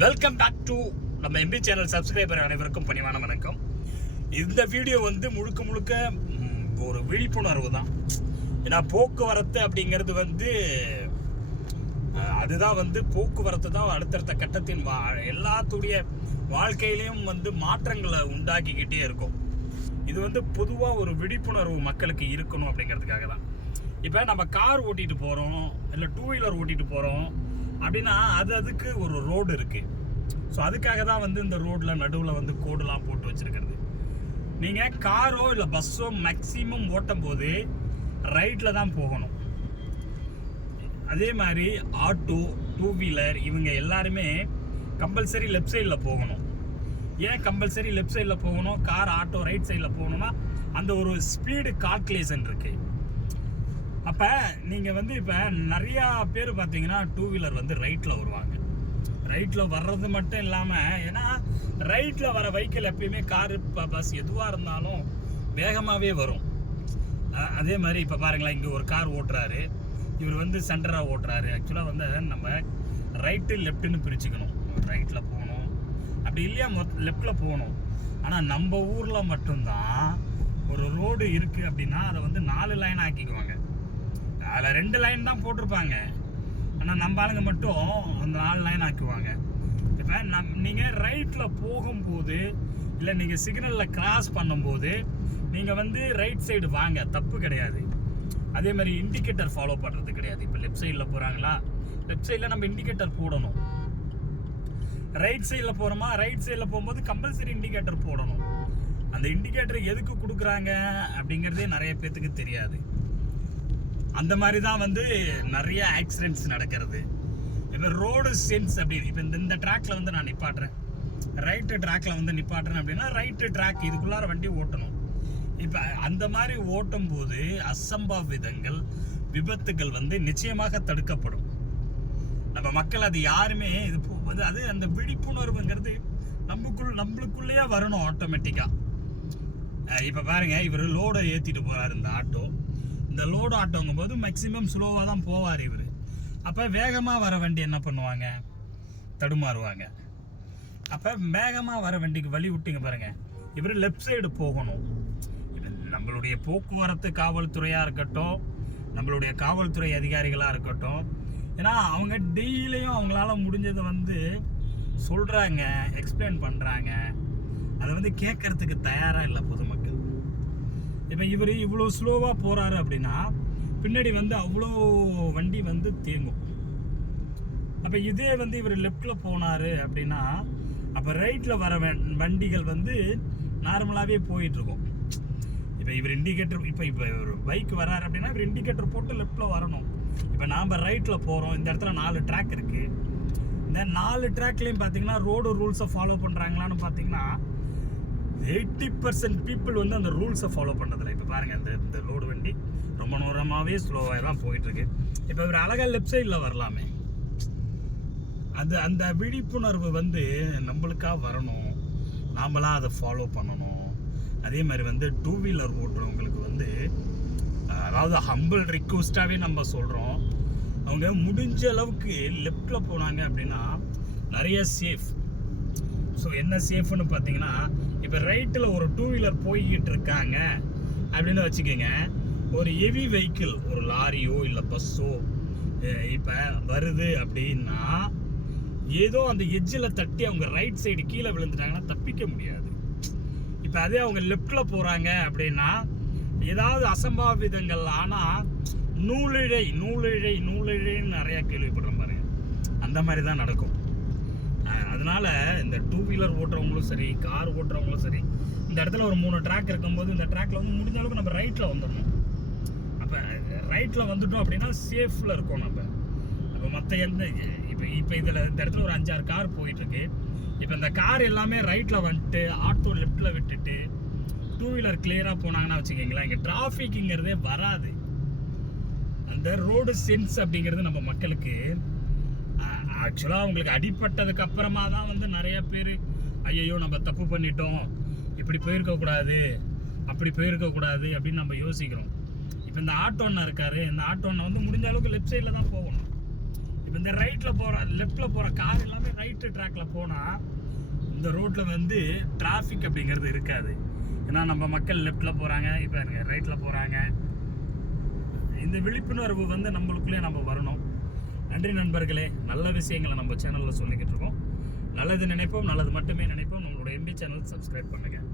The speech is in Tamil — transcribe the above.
வெல்கம் பேக் டு நம்ம எம்பி சேனல் சப்ஸ்கிரைபர் அனைவருக்கும் பணிவான வணக்கம். இந்த வீடியோ வந்து முழுக்க ஒரு விழிப்புணர்வு தான். ஏன்னா போக்குவரத்து அப்படிங்கிறது வந்து அதுதான் வந்து போக்குவரத்து தான் அடுத்தடுத்த கட்டத்தின் எல்லாத்துடைய வாழ்க்கையிலையும் வந்து மாற்றங்களை உண்டாக்கிக்கிட்டே இருக்கும். இது வந்து பொதுவாக ஒரு விழிப்புணர்வு மக்களுக்கு இருக்கணும் அப்படிங்கிறதுக்காக தான். இப்போ நம்ம கார் ஓட்டிகிட்டு போகிறோம், இல்லை டூ வீலர் ஓட்டிகிட்டு போகிறோம் அப்படின்னா அதுக்கு ஒரு ரோடு இருக்குது. ஸோ அதுக்காக தான் வந்து இந்த ரோட்டில் நடுவில் வந்து கோடுலாம் போட்டு வச்சுருக்கிறது. நீங்கள் காரோ இல்லை பஸ்ஸோ மேக்ஸிமம் ஓட்டும் போது ரைட்டில் தான் போகணும். அதே மாதிரி ஆட்டோ, டூ வீலர் இவங்க எல்லாருமே கம்பல்சரி லெஃப்ட் சைடில் போகணும். ஏன் கம்பல்சரி லெஃப்ட் சைடில் போகணும், கார் ஆட்டோ ரைட் சைடில் போகணும்னா அந்த ஒரு ஸ்பீடு கால்குலேஷன் இருக்குது. அப்போ நீங்கள் வந்து இப்போ நிறையா பேர் பார்த்தீங்கன்னா டூ வீலர் வந்து ரைட்டில் வருவாங்க. ரைட்டில் வர்றது மட்டும் இல்லாமல், ஏன்னா ரைட்டில் வர வெஹிக்கிள் எப்பயுமே காரு பஸ் எதுவாக இருந்தாலும் வேகமாகவே வரும். அதே மாதிரி இப்போ பாருங்களேன், இங்கே ஒரு கார் ஓட்டுறாரு, இவர் வந்து சென்டராக ஓட்டுறாரு. ஆக்சுவலாக வந்து நம்ம ரைட்டு லெஃப்ட்டுன்னு பிரிச்சுக்கணும். ரைட்டில் போகணும், அப்படி இல்லையா லெஃப்டில் போகணும். ஆனால் நம்ம ஊரில் மட்டும்தான் ஒரு ரோடு இருக்குது அப்படின்னா அதை வந்து 4 லைன் ஆக்கிக்குவாங்க. அதில் 2 லைன் தான் போட்டிருப்பாங்க, ஆனால் நம்ம ஆளுங்க மட்டும் அந்த 4 லைன் ஆக்குவாங்க. இப்போ நீங்கள் ரைட்டில் போகும்போது இல்லை நீங்கள் சிக்னலில் கிராஸ் பண்ணும்போது நீங்கள் வந்து ரைட் சைடு வாங்க, தப்பு கிடையாது. அதே மாதிரி இண்டிகேட்டர் ஃபாலோ பண்ணுறது கிடையாது. இப்போ லெஃப்ட் சைடில் போகிறாங்களா, லெஃப்ட் சைடில் நம்ம இண்டிகேட்டர் போடணும். ரைட் சைடில் போகிறோமா, ரைட் சைடில் போகும்போது கம்பல்சரி இண்டிகேட்டர் போடணும். அந்த இண்டிகேட்டர் எதுக்கு கொடுக்குறாங்க அப்படிங்கிறதே நிறைய பேர்த்துக்கு தெரியாது. அந்த மாதிரி தான் வந்து நிறைய ஆக்சிடென்ட்ஸ் நடக்கிறது. இப்போ ரோடு சென்ஸ் அப்படி இப்போ இந்த ட்ராக்ல வந்து நான் நிப்பாட்டுறேன், ரைட்டு ட்ராக்ல வந்து நிப்பாட்டுறேன் அப்படின்னா ரைட்டு ட்ராக் இதுக்குள்ளார வண்டி ஓட்டணும். இப்போ அந்த மாதிரி ஓட்டும் போது அசம்பாவிதங்கள், விபத்துகள் வந்து நிச்சயமாக தடுக்கப்படும். நம்ம மக்கள் அது யாருமே இது அது அந்த விழிப்புணர்வுங்கிறது நம்மளுக்குள்ளேயே வரணும் ஆட்டோமேட்டிக்காக. இப்போ பாருங்க, இவர் லோடை ஏற்றிட்டு போகிறார் இந்த ஆட்டோ. இந்த லோடு ஆட்டோங்கும் போது மேக்சிமம் ஸ்லோவாக தான் போவார் இவர். அப்போ வேகமாக வர வண்டி என்ன பண்ணுவாங்க, தடுமாறுவாங்க. அப்போ வேகமாக வர வண்டிக்கு வழி விட்டிங்க பாருங்கள், இவர் லெஃப்ட் சைடு போகணும். நம்மளுடைய போக்குவரத்து காவல்துறையாக இருக்கட்டும், நம்மளுடைய காவல்துறை அதிகாரிகளாக இருக்கட்டும், ஏன்னா அவங்க டெய்லியும் அவங்களால முடிஞ்சதை வந்து சொல்கிறாங்க, எக்ஸ்பிளைன் பண்ணுறாங்க. அதை வந்து கேட்கறதுக்கு தயாராக இல்லை பொதுமக்கள். இப்போ இவர் இவ்வளோ ஸ்லோவாக போகிறாரு அப்படின்னா பின்னாடி வந்து அவ்வளோ வண்டி வந்து தேங்கும். அப்போ இதே வந்து இவர் லெஃப்டில் போனார் அப்படின்னா அப்போ ரைட்டில் வர வண்டிகள் வந்து நார்மலாகவே போயிட்டுருக்கும். இப்போ இவர் இண்டிகேட்டர் இப்போ ஒரு பைக் வராரு அப்படின்னா இவர் இண்டிகேட்டர் போட்டு லெஃப்டில் வரணும். இப்போ நாம் ரைட்டில் போகிறோம், இந்த இடத்துல 4 ட்ராக் இருக்குது. இந்த 4 ட்ராக்லேயும் பார்த்தீங்கன்னா ரோடு ரூல்ஸை ஃபாலோ பண்ணுறாங்களான்னு பார்த்தீங்கன்னா 80% பீப்புள் வந்து அந்த ரூல்ஸை ஃபாலோ பண்ணுறதில்ல. இப்போ பாருங்கள், இந்த ரோடு வண்டி ரொம்ப நேரமாகவே ஸ்லோவாக தான் போயிட்டுருக்கு. இப்போ இவர் அழகாக லெஃப்ட் சைடில் வரலாமே. அந்த விழிப்புணர்வு வந்து நம்மளுக்காக வரணும், நாமளாக அதை ஃபாலோ பண்ணணும். அதே மாதிரி வந்து டூ வீலர் ஓட்டுறவங்களுக்கு வந்து அதாவது ஹம்பிள் ரிக்வஸ்ட்டாகவே நம்ம சொல்கிறோம், அவங்க முடிஞ்ச அளவுக்கு லெஃப்டில் போனாங்க அப்படின்னா நிறைய சேஃப். ஸோ என்ன சேஃப்னு பார்த்தீங்கன்னா, இப்போ ரைட்டில் ஒரு டூ வீலர் போய்கிட்டு இருக்காங்க அப்படின்னு வச்சுக்கோங்க, ஒரு ஹெவி வெஹிக்கிள், ஒரு லாரியோ இல்லை பஸ்ஸோ இப்போ வருது அப்படின்னா ஏதோ அந்த எட்ஜில் தட்டி அவங்க ரைட் சைடு கீழே விழுந்துட்டாங்கன்னா தப்பிக்க முடியாது. இப்போ அதே அவங்க லெஃப்டில் போகிறாங்க அப்படின்னா ஏதாவது அசம்பாவிதங்கள் ஆனால் நூலிழைன்னு நிறையா கேள்விப்படுற பாருங்க, அந்த மாதிரி தான் நடக்கும். அதனால் இந்த டூ வீலர் ஓட்டுறவங்களும் சரி, கார் ஓட்டுறவங்களும் சரி, இந்த இடத்துல ஒரு 3 ட்ராக் இருக்கும்போது இந்த ட்ராக்ல வந்து முடிஞ்ச அளவுக்கு நம்ம ரைட்டில் வந்துடணும். அப்போ ரைட்டில் வந்துட்டோம் அப்படின்னா சேஃபில் இருக்கும் நம்ம. அப்போ மற்ற இப்போ இதில் இந்த இடத்துல ஒரு 5-6 கார் போயிட்டுருக்கு. இப்போ இந்த கார் எல்லாமே ரைட்டில் வந்துட்டு ஆட்டோ லெஃப்டில் விட்டுட்டு டூ வீலர் கிளியராக போனாங்கன்னா வச்சுக்கிங்களேன், இங்கே டிராஃபிக்குங்கிறதே வராது. அந்த ரோடு சென்ஸ் அப்படிங்கிறது நம்ம மக்களுக்கு ஆக்சுவலாக அவங்களுக்கு அடிப்பட்டதுக்கு அப்புறமா தான் வந்து நிறைய பேர் ஐயோ நம்ம தப்பு பண்ணிட்டோம், இப்படி போயிருக்கக்கூடாது, அப்படி போயிருக்கக்கூடாது அப்படின்னு நம்ம யோசிக்கிறோம். இப்போ இந்த ஆட்டோண்ணா இருக்காரு, இந்த ஆட்டோண்ணா வந்து முடிஞ்ச அளவுக்கு லெஃப்ட் சைடில் தான் போகணும். இப்போ இந்த ரைட்டில் போகிற லெஃப்டில் போகிற கார் எல்லாமே ரைட்டு ட்ராக்கில் போனால் இந்த ரோட்டில் வந்து டிராஃபிக் அப்படிங்கிறது இருக்காது. ஏன்னா நம்ம மக்கள் லெஃப்டில் போகிறாங்க, இப்போ ரைட்டில் போகிறாங்க. இந்த விழிப்புணர்வு வந்து நம்மளுக்குள்ளே நம்ம வரணும். நன்றி நண்பர்களே. நல்ல விஷயங்களை நம்ம சேனலில் சொல்லிக்கிட்டு இருக்கோம். நல்லது நினைப்போம், நல்லது மட்டுமே நினைப்போம். நம்மளோட எம்பி சேனல் சப்ஸ்கிரைப் பண்ணுங்கள்.